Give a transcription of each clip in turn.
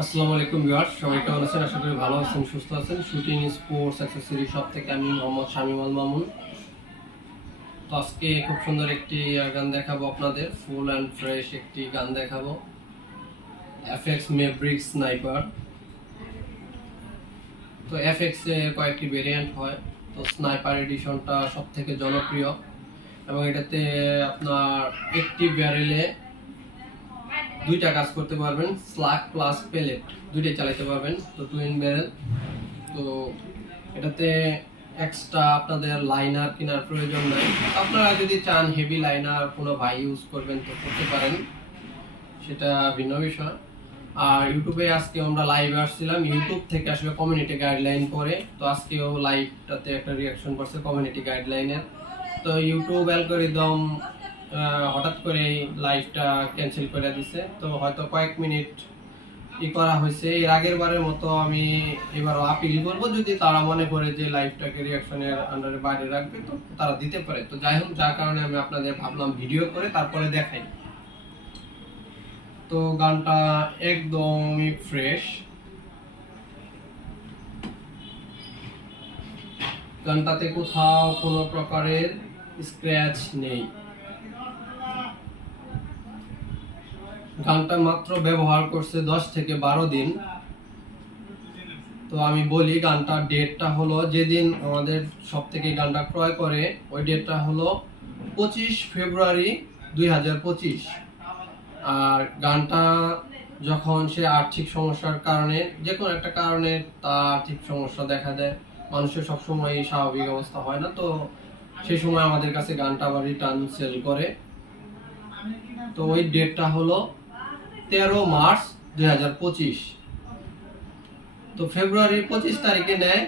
আসসালামু আলাইকুম ভিউয়ার্স, সবাই কেমন আছেন? আশা করি ভালো আছেন, সুস্থ আছেন। শুটিং, স্পোর্টস অ্যাক্সেসরি শপ থেকে আমি মোহাম্মদ শামিম আল মামুন। তো আজকে খুব সুন্দর একটি গান দেখাবো আপনাদের, ফুল অ্যান্ড ফ্রেশ একটি গান দেখাবো। FX Maverick sniper. তো এফএক্স কয়েকটি ভেরিয়েন্ট হয়। তো স্নাইপার এডিশনটা সব থেকে জনপ্রিয়। এবং এটাতে আপনার একটি ব্যারেলে দুইটা কাজ করতে পারবেন স্লাগ প্লাস পেলেট দুইটাই চালাতে পারবেন। তো টুইন ব্যারেল তো এটাতে এক্সট্রা আপনাদের লাইনার কেনার প্রয়োজন নাই। আপনারা যদি চান হেভি লাইনার কোনো ভাই ইউজ করবেন, তো করতে পারেন। সেটা ভিন্ন বিষয়। আর ইউটিউবে আজকে আমরা লাইভে আসছিলাম। ইউটিউব থেকে আসলে কমিউনিটি গাইডলাইন পরে তো আজকেও লাইভটাতে একটা রিয়াকশন করছে কমিউনিটি গাইডলাইনের তো ইউটিউব অ্যালগোরিদম হঠাৎ করে লাইভটা ক্যান্সেল করে দিছে। তো হয়তো কয়েক মিনিট ই করা হয়েছে। এর আগের বারের মতো আমি এবারও আপিল করব যদি তারা মনে করে যে লাইভটাকে রিয়াকশনের আন্ডারে বাইরে রাখবে, তো তারা দিতে পারে। তো যাই হোক, যার কারণে আমি আপনাদের ভাবলাম ভিডিও করে তারপরে দেখাই। তো গানটা একদমই ফ্রেশ গানটাতে কোথাও কোনো প্রকারের স্ক্র্যাচ নেই। গানটা মাত্র ব্যবহার করছে দশ থেকে বারো দিন। তো আমি বলি গানটার ডেটটা হলো যেদিন আমাদের সব থেকে গানটা ক্রয় করে, ওই ডেটটা হলো পঁচিশ ফেব্রুয়ারি দুই হাজার পঁচিশ। আর গানটা যখন সে আর্থিক সমস্যার কারণে, যে কোনো একটা কারণে তার আর্থিক সমস্যা দেখা দেয়। মানুষের সবসময় স্বাভাবিক অবস্থা হয় না, তো সেই সময় আমাদের কাছে গানটা আবার রিটার্ন সেল করে। তো ওই ডেটটা হলো তেরো মার্চ দুই হাজার পঁচিশ। তো ফেব্রুয়ারির পঁচিশ তারিখে নেয়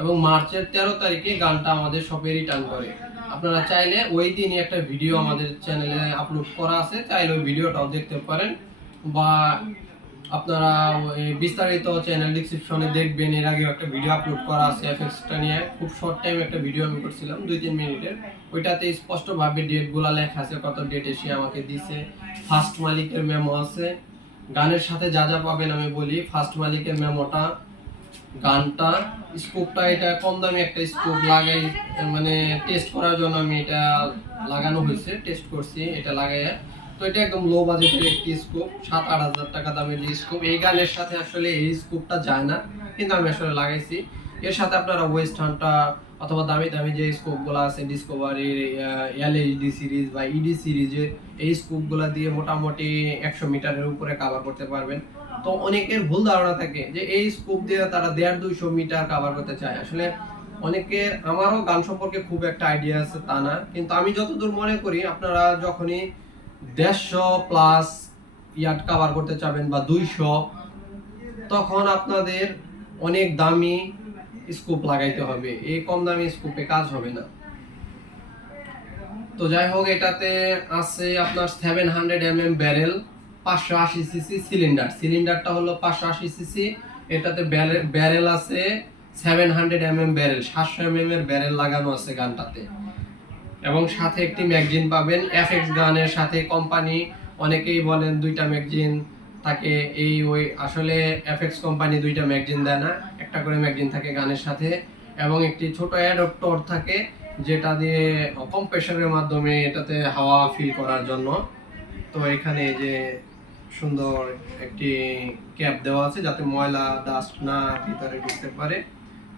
এবং মার্চের তেরো তারিখে গানটা আমাদের শপে রিটার্ন করে। আপনারা চাইলে ওই দিনই একটা ভিডিও আমাদের চ্যানেলে আপলোড করা আছে, চাইলে ওই ভিডিওটাও দেখতে পারেন বা আপনারা বিস্তারিত চ্যানেল ডিসক্রিপশনে দেখবেন। এর আগেও একটা ভিডিও আপলোড করা আছে এফএক্সটা নিয়ে। খুব শর্ট টাইম একটা ভিডিও আমি করছিলাম, দুই তিন মিনিটের। ওইটাতে স্পষ্টভাবে ডেটগুলো লেখা আছে, কত ডেট এসে আমাকে দিছে। ফার্স্ট মালিকের মেমো আছে। গানের সাথে যা যা পাবেন আমি বলি। ফার্স্ট মালিকের মেমোটা গানটা স্কোপটা এটা কম দামি একটা স্কোপ লাগাই মানে টেস্ট করার জন্য আমি এটা লাগানো হয়েছে। টেস্ট করছি, এটা লাগাই তো এটা একদম লো বাজেটের একটি স্কোপ সাত, আট হাজার টাকা দামের যে স্কোপ এই গানের সাথে আসলে এই স্কোপটা যায় না, কিন্তু আমি আসলে লাগাইছি। এর সাথে আপনারা ওয়েস্টার্নটা অথবা দামি দামি যে স্কোপগুলো আছে ডিসকভারির এলএইচডি সিরিজ বা ইডি সিরিজের এই স্কোপগুলো দিয়ে মোটামুটি একশো মিটারের উপরে কাভার করতে পারবেন। তো অনেকের ভুল ধারণা থাকে যে এই স্কোপ দিয়ে তারা দেড়, দুইশো মিটার কাভার করতে চায়। আসলে অনেকের আমারও গান সম্পর্কে খুব একটা আইডিয়া আছে তা না, কিন্তু আমি যতদূর মনে করি, আপনারা যখনই দেড়শো প্লাস ইয়ার্ড কাভার করতে চাবেন বা দুইশো, তখন আপনাদের অনেক দামি স্কোপ লাগাইতে হবে। এই কম দামি স্কোপে কাজ হবে না। তো যাই হোক, এটাতে আছে আপনার seven hundred M M barrel পাঁচশো আশি সিসি সিলিন্ডার সিলিন্ডারটা হলো পাঁচশো আশি সিসি এটাতে ব্যারেল আছে seven hundred M M barrel সাতশো এম এম এর ব্যারেল লাগানো আছে গানটাতে। এবং সাথে একটি ম্যাগজিন পাবেন এফএক্স গানের সাথে কোম্পানি অনেকেই বলেন দুইটা ম্যাগজিন থাকে, এই ওই আসলে এফএক্স কোম্পানি দুইটা ম্যাগজিন দেয় না, একটা করে ম্যাগজিন থাকে গানের সাথে, এবং একটি ছোট অ্যাডপ্টর থাকে, যেটা দিয়ে কম প্রেশারের মাধ্যমে এটাতে হাওয়া ফিল করার জন্য। তো এখানে যে সুন্দর একটি ক্যাপ দেওয়া আছে, যাতে ময়লা ডাস্ট না ভিতরে ঢুকতে পারে।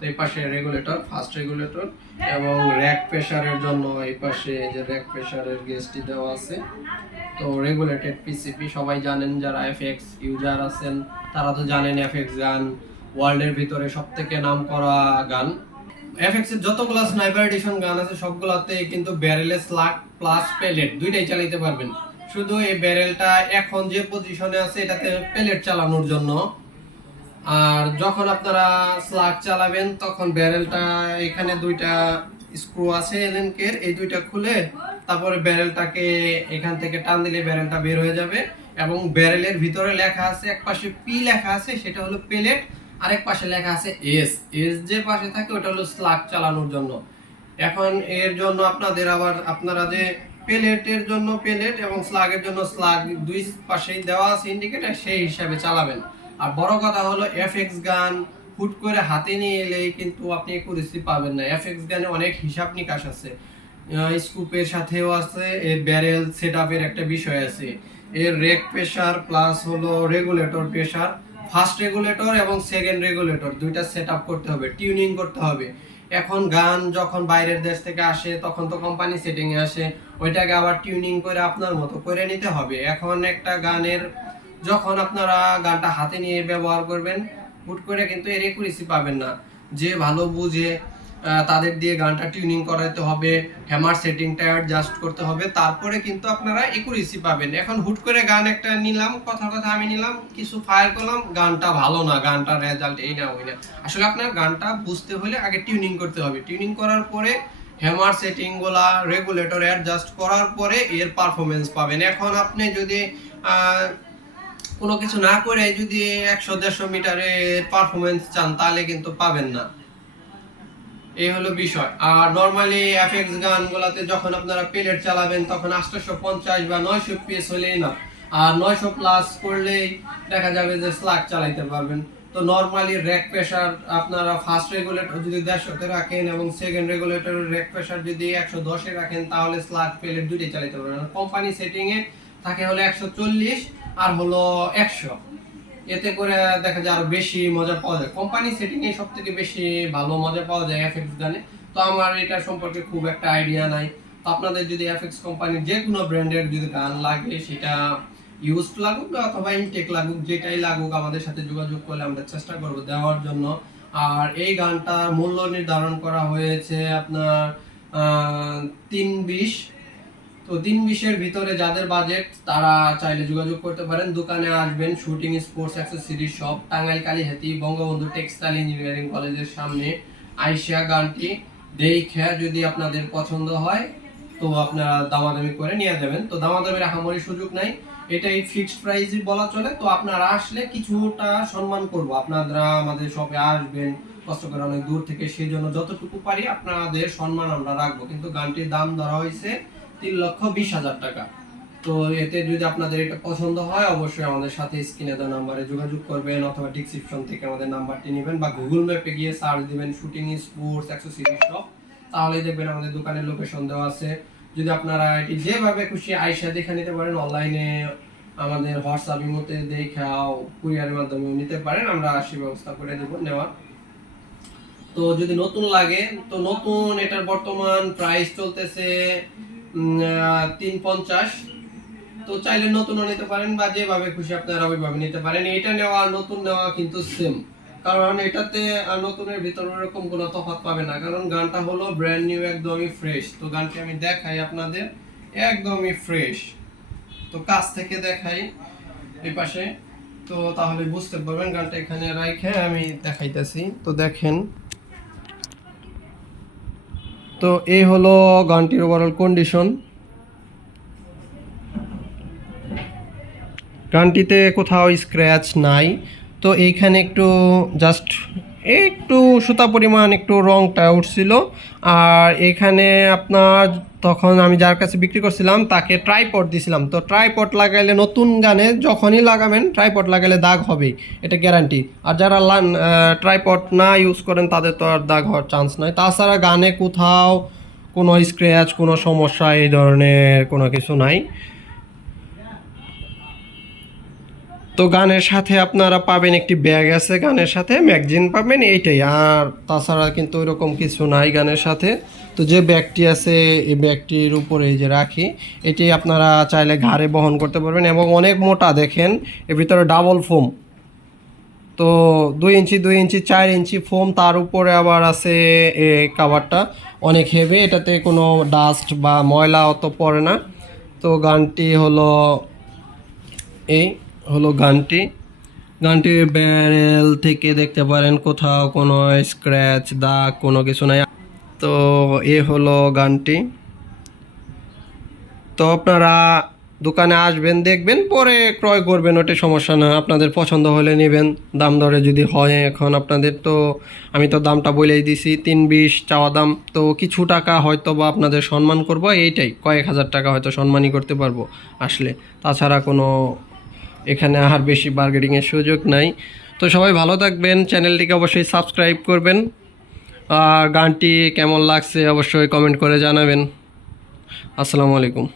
এই পাশে রেগুলেটর ফাস্ট রেগুলেটর এবং র্যাক প্রেসারের জন্য এই পাশে যে র্যাক প্রেসারের গেজটি দেওয়া আছে। তো রেগুলেটেড পিসিপি সবাই জানেন যারা এফএক্স ইউজার আছেন, তারা তো জানেন এফএক্স গান ওয়ার্ল্ডের ভিতরে সব থেকে নাম করা গান এফএক্স এর যতগুলো স্নাইপার এডিশন গান আছে সবগুলাতে কিন্তু ব্যারেলে স্লাগ প্লাস পেলেট দুইটাই চালাতে পারবেন। শুধু এই ব্যারেলটা এখন যে পজিশনে আছে, এটাতে পেলেট চালানোর জন্য আর যখন আপনারা স্লাগ চালাবেন, তখন ব্যারেলটা এখানে দুইটা স্ক্রু আছে এলেনকের এই দুইটা খুলে তারপরে ব্যারেলটাকে এখান থেকে টান দিলে ব্যারেলটা বের হয়ে যাবে এবং ব্যারেলের ভিতরে লেখা আছে, এক পাশে পি লেখা আছে, সেটা হলো পেলেট আরেক পাশে লেখা আছে এস এস যে পাশে থাকে, ওটা হলো স্লাগ চালানোর জন্য। এখন এর জন্য আপনাদের আবার, আপনারা যে পেলেটের জন্য পেলেট এবং স্লাগের জন্য স্লাগ দুই পাশেই দেওয়া আছে ইন্ডিকেটর সেই হিসাবে চালাবেন। আর বড় কথা হলো এফ এক্স গান হুট করে হাতে নিয়ে এলেই কিন্তু আপনি একুরেসি পাবেন না। এফ এক্স গানে অনেক হিসাব নিকাশ আছে। স্কুপের সাথেও আছে এর ব্যারেল সেট একটা বিষয় আছে। এর রেক প্রেসার প্লাস হলো রেগুলেটর প্রেশার ফার্স্ট রেগুলেটর এবং সেকেন্ড রেগুলেটর দুইটা সেট করতে হবে টিউনিং করতে হবে। এখন গান যখন বাইরের দেশ থেকে আসে, তখন তো কোম্পানি সেটিং এ আসে, ওইটাকে আবার টিউনিং করে আপনার মতো করে নিতে হবে। এখন একটা গানের যখন আপনারা গানটা হাতে নিয়ে ব্যবহার করবেন, হুট করে কিন্তু এর একুরেসি পাবেন না। যে ভালো বুঝে তাদের দিয়ে গানটা টিউনিং করাতে হবে হ্যামার সেটিংটা অ্যাডজাস্ট করতে হবে, তারপরে কিন্তু আপনারা একুরেসি পাবেন। এখন হুট করে গান একটা নিলাম কথা কথা আমি নিলাম, কিছু ফায়ার করলাম, গানটা ভালো না গানটার রেজাল্ট এই না, ওই না। আসলে আপনার গানটা বুঝতে হলে আগে টিউনিং করতে হবে। টিউনিং করার পরে হ্যামার সেটিংগুলা রেগুলেটর অ্যাডজাস্ট করার পরে এর পারফরমেন্স পাবেন। এখন আপনি যদি কোনো কিছু না করে যদি একশো, দেড়শো মিটারের পারফরমেন্স চান, তাহলে কিন্তু পাবেন না। এই হলো বিষয়। আর নর্মালি এফএক্স গানগুলোতে যখন আপনারা প্লেট চালাবেন, তখন আটশোশো পঞ্চাশ বা নয়শো পিএস হলেই না। আর নয়শো প্লাস করলেই দেখা যাবে যে স্লাগ চালাইতে পারবেন। তো নর্মালি র্যাক প্রেসার আপনারা ফার্স্ট রেগুলেটর যদি দেড়শোতে রাখেন এবং সেকেন্ড রেগুলেটরের র্যাক প্রেসার যদি একশো দশে রাখেন, তাহলে স্লাগ প্লেট দুটি চালাইতে পারবেন। কোম্পানি সেটিংয়ে থাকে হলো একশো চল্লিশ আর হলো একশো। এতে করে দেখা যায় আরও বেশি মজা পাওয়া যায়। কোম্পানি সেটিং এ সব থেকে বেশি ভালো মজা পাওয়া যায় এফএক্স গানে। তো আমার এটা সম্পর্কে খুব একটা আইডিয়া নাই। তো আপনাদের যদি এফএক্স কোম্পানির যে কোনো ব্র্যান্ডের যদি গান লাগে, সেটা ইউজ লাগুক অথবা ইনটেক লাগুক, যেটাই লাগুক, আমাদের সাথে যোগাযোগ করলে আমরা চেষ্টা করব দেওয়ার জন্য। আর এই গানটার মূল্য নির্ধারণ করা হয়েছে আপনার তিন বিশ তো তিন বিশের ভিতরে যাদের বাজেট তারা চাইলে যোগাযোগ করতে পারেন। দোকানে আসবেন shooting sports accessories shop Tangail Kalihati Bangabandhu textile engineering কলেজের সামনে আইসিয়া গানটি দেখে যদি আপনাদের পছন্দ হয়, তো আপনারা দামাদামি করে নিয়ে যাবেন। তো দামাদামির আহামরি সুযোগ নাই। এটাই ফিক্সড প্রাইসই বলা চলে। তো আপনারা আসলে কিছুটা সম্মান করব। আপনারা আমাদের শপে আসবেন, কষ্ট করে অনেক দূর থেকে সেই জন্য যতটুকু পারি আপনাদের সম্মান আমরা রাখব। কিন্তু গানটির দাম ধরা হয়েছে তিন লক্ষ বিশ হাজার টাকা। তো এতে যদি আপনাদের এটা পছন্দ হয়, অবশ্যই আমাদের সাথে স্ক্রিনে দেওয়া নাম্বারে যোগাযোগ করবেন অথবা ডিসক্রিপশন থেকে আমাদের নাম্বারটি নেবেন বা গুগল ম্যাপে গিয়ে সার্চ দিবেন শুটিং স্পোর্টস অ্যাক্সেসরিজ শপ তাহলেই দেখবেন আমাদের দোকানের লোকেশন দেওয়া আছে। যদি আপনারা এটি যেভাবে খুশি আইসা দেখে নিতে পারেন অনলাইনে আমাদের হোয়াটসঅ্যাপ ইমোতে দেখাও কুরিয়ারের মাধ্যমে নিতে পারেন, আমরা সেই ব্যবস্থা করে দেবো নেওয়ার। তো যদি নতুন লাগে, তো নতুন এটার বর্তমান প্রাইস চলতেছে তিন পঞ্চাশ। তো চাইলে নতুনও নিতে পারেন বা যেভাবে খুশি আপনারা ওইভাবে নিতে পারেন। এটা নেওয়া আর নতুন নেওয়া কিন্তু সেম কারণ এটাতে নতুনের ভিতরে এরকম কোনো তফাৎ পাবে না। কারণ গানটা হলো ব্র্যান্ড নিউ একদমই ফ্রেশ তো গানটি আমি দেখাই আপনাদের, একদমই ফ্রেশ তো কাছ থেকে দেখাই এই পাশে। তো তাহলে বুঝতে পারবেন গানটা এখানে রাইখে আমি দেখাইতেছি। তো দেখেন তো এই হলো গানটির ওভারঅল কন্ডিশন গানটিতে কোথাও স্ক্র্যাচ নাই। তো এইখানে একটু জাস্ট একটু সুতা পরিমাণ, একটু রংটা উঠছিল। আর এখানে আপনার তখন আমি যার কাছে বিক্রি করছিলাম, তাকে ট্রাইপড দিছিলাম। তো ট্রাইপড লাগাইলে নতুন গানে যখনই লাগাবেন ট্রাইপড লাগাইলে দাগ হবেই, এটা গ্যারান্টি আর যারা ট্রাইপড না ইউজ করেন, তাদের তো আর দাগ হওয়ার চান্স নাই। তাছাড়া গানে কোথাও কোনো স্ক্র্যাচ কোনো সমস্যা এই ধরনের কোনো কিছু নাই। তো গানের সাথে আপনারা পাবেন একটি ব্যাগ আছে, গানের সাথে ম্যাগজিন পাবেন এইটাই। আর তাছাড়া কিন্তু ওইরকম কিছু নাই গানের সাথে। তো যে ব্যাগটি আছে, এই ব্যাগটির উপরে এই যে রাখি, এটি আপনারা চাইলে ঘাড়ে বহন করতে পারবেন এবং অনেক মোটা দেখেন, এর ভিতরে ডাবল ফোম তো দুই ইঞ্চি দুই ইঞ্চি, চার ইঞ্চি ফোম তার উপরে আবার আছে এ কাভারটা অনেক হেভি এটাতে কোনো ডাস্ট বা ময়লা অত পড়ে না। তো গানটি হলো এই। হলো গানটি। গানটির ব্যারেল থেকে দেখতে পারেন কোথাও কোনো স্ক্র্যাচ দাগ, কোনো কিছু নাই। তো এ হলো গানটি। তো আপনারা দোকানে আসবেন, দেখবেন, পরে ক্রয় করবেন, ওটা সমস্যা না। আপনাদের পছন্দ হলে নেবেন। দাম দরে যদি হয় এখন আপনাদের, তো আমি তো দামটা বলেই দিছি, তিন বিশ চাওয়া দাম। তো কিছু টাকা হয়তো বা আপনাদের সম্মান করব, এইটাই। কয়েক হাজার টাকা হয়তো সম্মানই করতে পারব আসলে। তাছাড়া কোনো এখানে আর বেশি বার্গেটিংয়ের সুযোগ নাই। তো সবাই ভালো থাকবেন, চ্যানেলটিকে অবশ্যই সাবস্ক্রাইব করবেন। গানটি কেমন লাগছে অবশ্যই কমেন্ট করে জানাবেন। আসসালামু আলাইকুম।